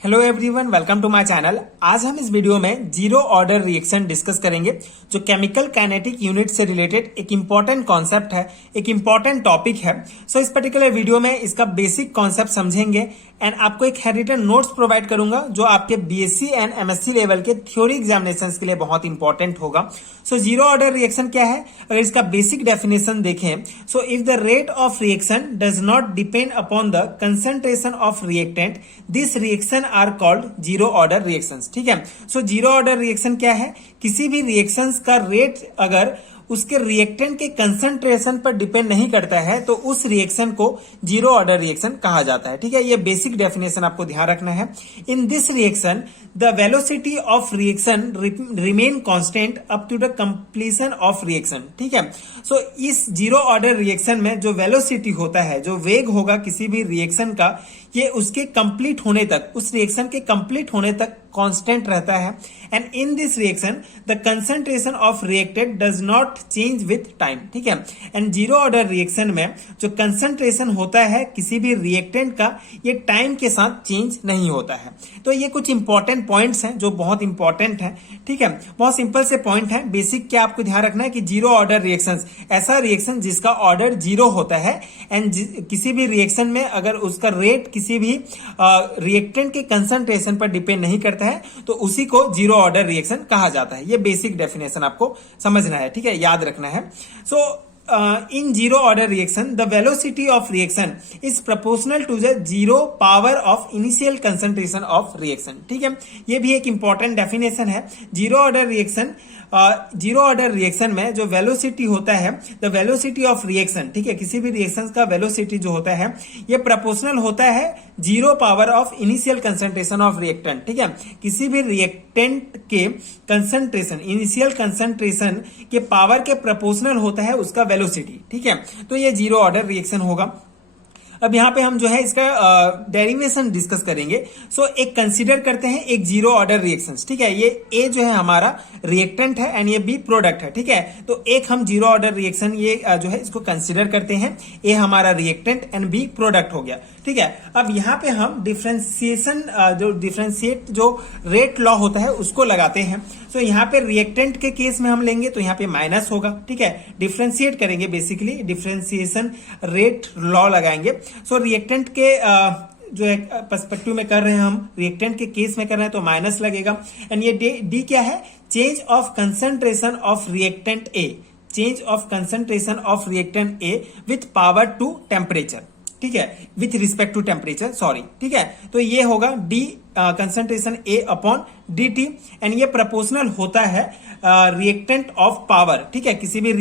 Hello everyone, welcome to my channel. आज हम इस वीडियो में जीरो ऑर्डर रिएक्शन डिस्कस करेंगे, जो केमिकल काइनेटिक यूनिट से रिलेटेड एक इंपॉर्टेंट कॉन्सेप्ट है, एक इंपॉर्टेंट टॉपिक है। सो इस पर्टिकुलर वीडियो में इसका बेसिक कॉन्सेप्ट समझेंगे एंड आपको एक हैंडरिटन नोट्स प्रोवाइड करूंगा जो आपके बीएससी एंड एमएससी लेवल के थ्योरी एग्जामिनेशंस के लिए बहुत इंपॉर्टेंट होगा। सो जीरो ऑर्डर रिएक्शन क्या है, अगर इसका बेसिक डेफिनेशन देखें, so if the rate of reaction does not depend upon the concentration of reactant, this reaction are called zero order reactions. ठीक है। सो जीरो ऑर्डर रिएक्शन क्या है, किसी भी रिएक्शंस का रेट अगर उसके रिएक्टेंट के कंसंट्रेशन पर डिपेंड नहीं करता है तो उस रिएक्शन को जीरो ऑर्डर रिएक्शन कहा जाता है। ठीक है, ये बेसिक डेफिनेशन आपको ध्यान रखना है। In this reaction the velocity of reaction remain constant up to the completion of reaction. ठीक है। सो इस जीरो ऑर्डर रिएक्शन में जो वेलोसिटी होता है, जो वेग होगा किसी भी रिएक्शन का, ये उसके कंप्लीट होने तक, उस रिएक्शन के कंप्लीट होने तक कांस्टेंट रहता है। And in this reaction the concentration of reactant does not change with time. ठीक है। एंड जीरो ऑर्डर रिएक्शन में जो कंसंट्रेशन होता है किसी भी रिएक्टेंट का, ये टाइम के साथ चेंज नहीं होता है। तो ये कुछ इंपॉर्टेंट पॉइंट्स हैं जो बहुत इंपॉर्टेंट हैं। ठीक है, बहुत सिंपल से पॉइंट है। बेसिक क्या आपको ध्यान रखना है कि जीरो ऑर्डर रिएक्शन ऐसा रिएक्शन जिसका ऑर्डर जीरो होता है एंड किसी भी रिएक्शन में अगर उसका रेट किसी भी रिएक्टेंट के कंसंट्रेशन पर डिपेंड नहीं करता है तो उसी को जीरो ऑर्डर रिएक्शन कहा जाता है। ये बेसिक डेफिनेशन आपको समझना है। ठीक है, याद रखना है। सो in zero order reaction the velocity of reaction is proportional to the zero power of initial concentration of reaction। ठीक है, ये भी एक इंपॉर्टेंट डेफिनेशन है। जीरो ऑर्डर रिएक्शन में जो वेलोसिटी होता है, द वेलोसिटी ऑफ रिएक्शन, ठीक है, किसी भी रिएक्शन का वेलोसिटी जो होता है ये प्रोपोर्शनल होता है zero power of initial concentration of reactant. ठीक है, किसी भी रिएक्टेंट के कंसंट्रेशन, इनिशियल कंसंट्रेशन के पावर के प्रोपोर्शनल होता है उसका वेलोसिटी। ठीक है, तो ये जीरो ऑर्डर रिएक्शन होगा। अब यहाँ पे हम जो है इसका डेरिवेशन डिस्कस करेंगे। सो एक कंसीडर करते हैं एक जीरो ऑर्डर रिएक्शंस। ठीक है, ये ए जो है हमारा रिएक्टेंट है एंड ये बी प्रोडक्ट है। ठीक है, तो एक हम जीरो ऑर्डर रिएक्शन ये जो है इसको कंसीडर करते हैं। ए हमारा रिएक्टेंट एंड बी प्रोडक्ट हो गया। ठीक है, अब यहाँ पे हम डिफरेंशिएशन डिफरेंशिएट जो रेट लॉ होता है उसको लगाते हैं। सो यहाँ पे रिएक्टेंट के केस में हम लेंगे तो यहाँ पे माइनस होगा। ठीक है, डिफरेंशिएट करेंगे, बेसिकली डिफरेंशिएशन रेट लॉ लगाएंगे। सो रिएक्टेंट के जो है पर्सपेक्टिव में कर रहे हैं हम, रिएक्टेंट के केस में कर रहे हैं तो माइनस लगेगा। एंड ये डी क्या है, change of concentration of reactant A, change of concentration of reactant A with power to temperature. ठीक है, with respect to temperature, sorry. ठीक है, तो ये होगा D concentration A upon D T and ये प्रोपोर्शनल होता है रिएक्टेंट ऑफ पावर। ठीक है, किसी भी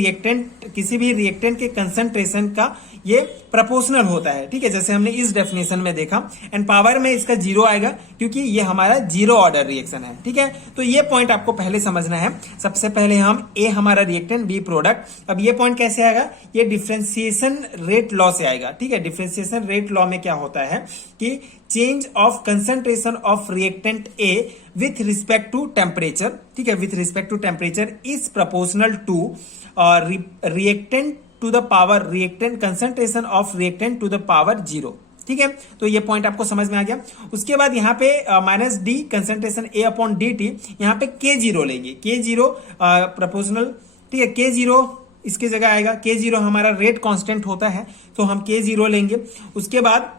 रिएक्टेंट के कंसंट्रेशन का ये प्रोपोर्शनल होता है। ठीक है, जैसे हमने इस डेफिनेशन में देखा। एंड पावर में इसका जीरो आएगा क्योंकि ये हमारा जीरो ऑर्डर रिएक्शन है। ठीक है, तो ये पॉइंट आपको पहले समझना है। सबसे पहले हम ए हमारा रिएक्टेंट, बी प्रोडक्ट। अब ये पॉइंट कैसे आएगा, ये डिफरेंशिएशन रेट लॉ से आएगा। ठीक है, डिफरेंशिएशन रेट लॉ में क्या होता है कि change of concentration of reactant A with respect to temperature, ठीक है, with respect to temperature is proportional to reactant to the power, reactant concentration of reactant to the power zero. ठीक है, तो ये पॉइंट आपको समझ में आ गया। उसके बाद यहाँ पे minus D concentration A upon D T, यहाँ पे के जीरो लेंगे, के जीरो प्रोपोर्शनल। ठीक है, के जीरो इसके जगह आएगा, के जीरो हमारा रेट कांस्टेंट होता है तो हम के जीरो लेंगे। उसके बाद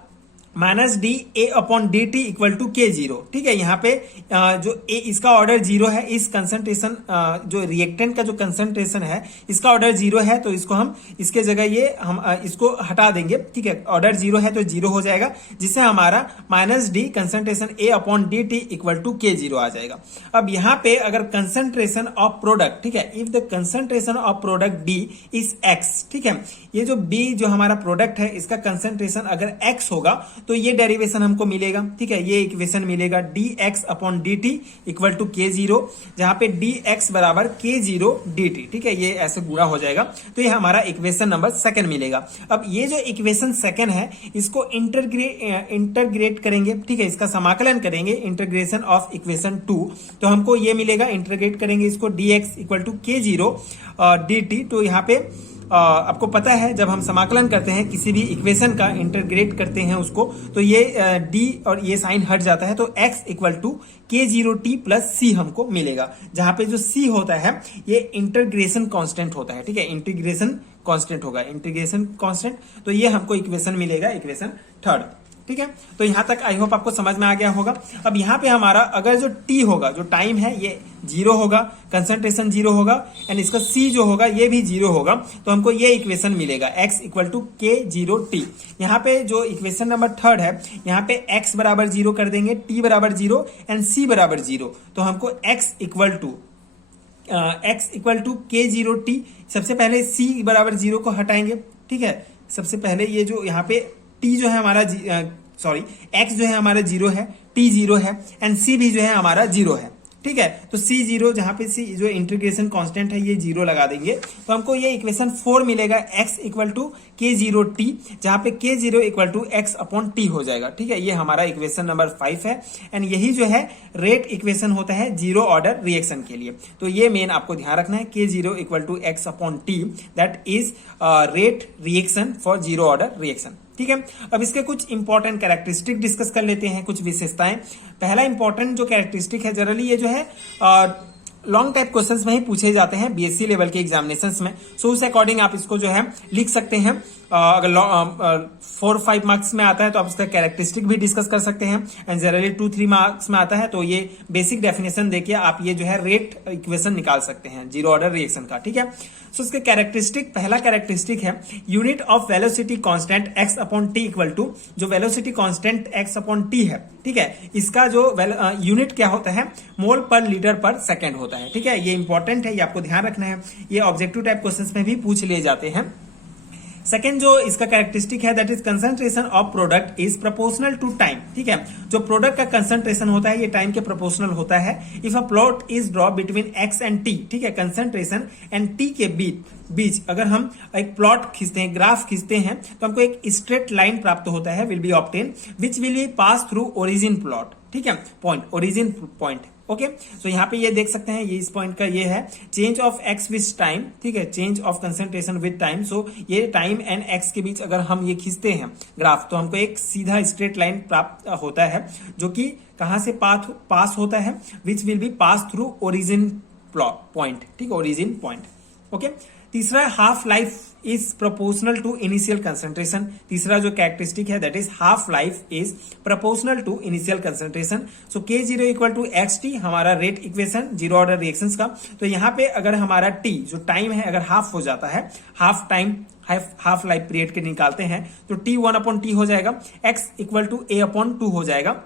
minus D A upon D T equal to K zero. ठीक है, यहाँ पे जो ए इसका ऑर्डर जीरो है, इस कंसंट्रेशन जो रिएक्टेंट का जो कंसंट्रेशन है इसका ऑर्डर जीरो है तो इसको हम इसके जगह ये हम इसको हटा देंगे। ठीक है, ऑर्डर जीरो है तो जीरो हो जाएगा, जिससे हमारा minus D concentration A upon D T equal to K zero आ जाएगा। अब यहाँ पे अगर कंसंट्रेशन ऑफ प्रोडक्ट, ठीक है, if the concentration of product B is X, ठीक है, ये जो बी जो हमारा प्रोडक्ट है इसका कंसंट्रेशन अगर एक्स होगा तो ये डेरिवेशन हमको मिलेगा। ठीक है, ये इक्वेशन मिलेगा D X upon D T equal to K zero, जहां पे डी एक्स बराबर के जीरो डी टी। ठीक है, ये ऐसे गुणा हो जाएगा तो ये हमारा इक्वेशन नंबर सेकंड मिलेगा। अब ये जो इक्वेशन सेकंड है इसको इंटरग्रेट करेंगे। ठीक है, इसका समाकलन करेंगे, इंटीग्रेशन ऑफ इक्वेशन 2, तो हमको ये मिलेगा, इंटरग्रेट करेंगे इसको D x equal to K zero D T, तो यहाँ पे आपको पता है जब हम समाकलन करते हैं किसी भी इक्वेशन का, इंटीग्रेट करते हैं उसको, तो ये डी और ये साइन हट जाता है, तो x equal to k0t plus c हमको मिलेगा, जहां पे जो c होता है ये इंटीग्रेशन कांस्टेंट होता है। ठीक है, इंटीग्रेशन कांस्टेंट होगा, इंटीग्रेशन कांस्टेंट। तो ये हमको इक्वेशन मिलेगा, इक्वेशन थर्ड। ठीक है, तो यहां तक आई होप आपको समझ में आ गया होगा। अब यहाँ पे हमारा अगर जो t होगा, जो टाइम है ये 0 होगा, कंसंट्रेशन 0 होगा, एंड इसका c जो होगा ये भी 0 होगा, तो हमको ये इक्वेशन मिलेगा x इक्वल टू k0t। यहाँ पे जो इक्वेशन नंबर थर्ड है, यहाँ पे x बराबर 0 कर देंगे, t बराबर 0 एंड c बराबर 0, तो हमको x इक्वल टू k0t। सबसे पहले c बराबर 0 को हटाएंगे। ठीक है, सबसे पहले ये जो यहाँ पे t जो है हमारा x जो है हमारा 0 है, t 0 है, एंड c भी जो है हमारा 0 है। ठीक है, तो c 0, जहां पे c जो इंटीग्रेशन कांस्टेंट है ये 0 लगा देंगे, तो हमको ये इक्वेशन 4 मिलेगा, x इक्वल टू k0t, जहां पे k0 equal to x upon t हो जाएगा। ठीक है, ये हमारा इक्वेशन नंबर 5 है, एंड यही जो है रेट इक्वेशन होता है जीरो ऑर्डर रिएक्शन के लिए। तो ये मेन आपको ध्यान रखना है, k0 equal to x upon t, that is rate reaction for zero order reaction. ठीक है, अब इसके कुछ इंपॉर्टेंट कैरेक्टरिस्टिक डिस्कस कर लेते हैं, कुछ विशेषताएं। पहला इंपॉर्टेंट जो कैरेक्टरिस्टिक है, जनरली ये जो है लॉन्ग टाइप क्वेश्चंस में ही पूछे जाते हैं बीएससी लेवल के एग्जामिनेशंस में, सो उस अकॉर्डिंग आप इसको जो है लिख सकते हैं। अगर 4-5 मार्क्स में आता है तो आप इसका कैरेक्टरिस्टिक भी डिस्कस कर सकते हैं, एंड जनरली 2-3 मार्क्स में आता है तो ये बेसिक डेफिनेशन देखिए आप ये जो है रेट इक्वेशन निकाल सकते हैं जीरो ऑर्डर रिएक्शन का। ठीक है, सो इसके कैरेक्टरिस्टिक, पहला कैरेक्टरिस्टिक है unit of velocity constant x upon t equal to, जो velocity constant x upon t है, ठीक है, इसका जो यूनिट क्या होता है, मोल पर लीटर पर सेकेंड होता है। ठीक है, ये इंपॉर्टेंट है, ये आपको ध्यान रखना है, ये ऑब्जेक्टिव टाइप क्वेश्चंस में भी पूछ लिए जाते हैं। सेकेंड जो इसका कैरेक्टरिस्टिक है, that is concentration of product is proportional to time. ठीक है, जो प्रोडक्ट का कंसंट्रेशन होता है ये टाइम के प्रोपोर्शनल होता है। If a plot is draw between x and t, ठीक है, कंसंट्रेशन एंड t के बीच अगर हम एक प्लॉट खींचते हैं, ग्राफ खींचते हैं, तो हमको एक स्ट्रेट लाइन प्राप्त होता है, will be obtain which will be pass through origin plot. ठीक है, पॉइंट, ओरिजिन पॉइंट। ओके, सो यहाँ पे ये देख सकते हैं, ये इस पॉइंट का ये है change of x with time. ठीक है, change of concentration with time. So ये टाइम एंड x के बीच अगर हम ये खींचते हैं ग्राफ, तो हमको एक सीधा स्ट्रेट लाइन प्राप्त होता है, जो कि कहां से पास होता है, which will be pass through origin point. ठीक है, ओरिजिन पॉइंट। ओके, तीसरा half life is proportional to initial concentration. तीसरा जो कैरेक्टरिस्टिक है, that is half life is proportional to initial concentration. So k0 equal to xt हमारा rate equation zero order reactions का। तो यहाँ पे अगर हमारा t जो टाइम है अगर हाफ हो जाता है, half time half life period के निकालते हैं, तो t 1/t हो जाएगा, x इक्वल टू a/2 हो जाएगा,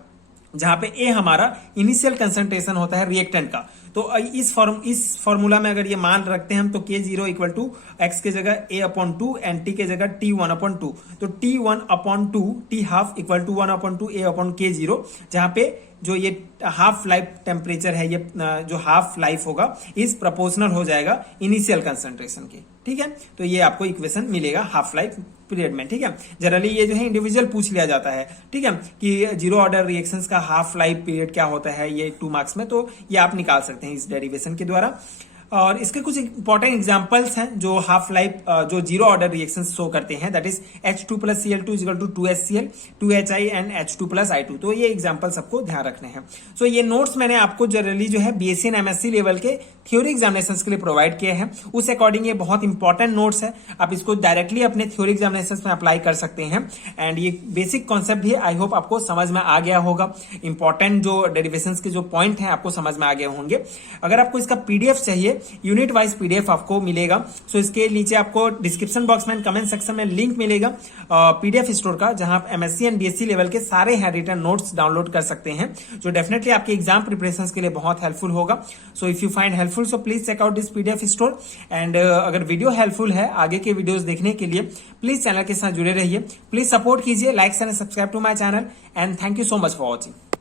जहां पे ए हमारा इनिशियल कंसंट्रेशन होता है रिएक्टेंट का। तो इस फॉर्मूला में अगर ये मान रखते हैं हम, तो k0 इक्वल टू x के जगह a/2 एंड t के जगह t 1/2, तो t 1/2 t half equal to 1/2 a/k0, जहां पे जो ये हाफ लाइफ टेम्परेचर है, ये जो हाफ लाइफ होगा इस प्रोपोर्शनल हो जाएगा इनिशियल कंसंट्रेशन के। ठीक है, तो ये आपको इक्वेशन मिलेगा हाफ लाइफ पीरियड में। ठीक है, जनरली ये जो है इंडिविजुअल पूछ लिया जाता है। ठीक है, कि जीरो ऑर्डर रिएक्शंस का हाफ लाइफ पीरियड क्या होता है, ये 2 मार्क्स में, तो ये आप निकाल सकते हैं इस डेरिवेशन के द्वारा। और इसके कुछ इंपॉर्टेंट एग्जांपल्स हैं जो हाफ लाइफ जो जीरो ऑर्डर रिएक्शन शो करते हैं, that is H2 plus Cl2 equal to 2HCl 2HI and H2 plus I2। तो ये एग्जांपल सबको ध्यान रखने हैं। सो ये नोट्स मैंने आपको जनरली जो है बीएससी एंड एमएससी लेवल के थ्योरी एग्जामिनेशन के लिए प्रोवाइड किए हैं, उस अकॉर्डिंग ये बहुत इंपॉर्टेंट नोट्स है, आप इसको डायरेक्टली अपने थ्योरी एग्जामिनेशन में अप्लाई कर सकते हैं। एंड ये बेसिक कॉन्सेप्ट भी आई होप आपको समझ में आ गया होगा, इंपॉर्टेंट जो डेरिवेशंस के जो पॉइंट है आपको समझ में आ गए होंगे। अगर आपको इसका पीडीएफ चाहिए, यूनिट वाइज पीडीएफ आपको मिलेगा, सो इसके नीचे आपको डिस्क्रिप्शन बॉक्स में, कमेंट सेक्शन में लिंक मिलेगा पीडीएफ स्टोर का, जहां आप एमएससी एंड बीएससी लेवल के सारे हैंड रिटन नोट्स डाउनलोड कर सकते हैं, जो डेफिनेटली आपके एग्जाम प्रिपरेशन के लिए बहुत हेल्पफुल होगा। So if you find helpful, so please check out this PDF store. And अगर वीडियो हेल्पफुल है आगे के वीडियोस देखने के लिए, प्लीज चैनल के साथ जुड़े रहिए, प्लीज सपोर्ट कीजिए, like and subscribe to my channel, and thank you so much for watching.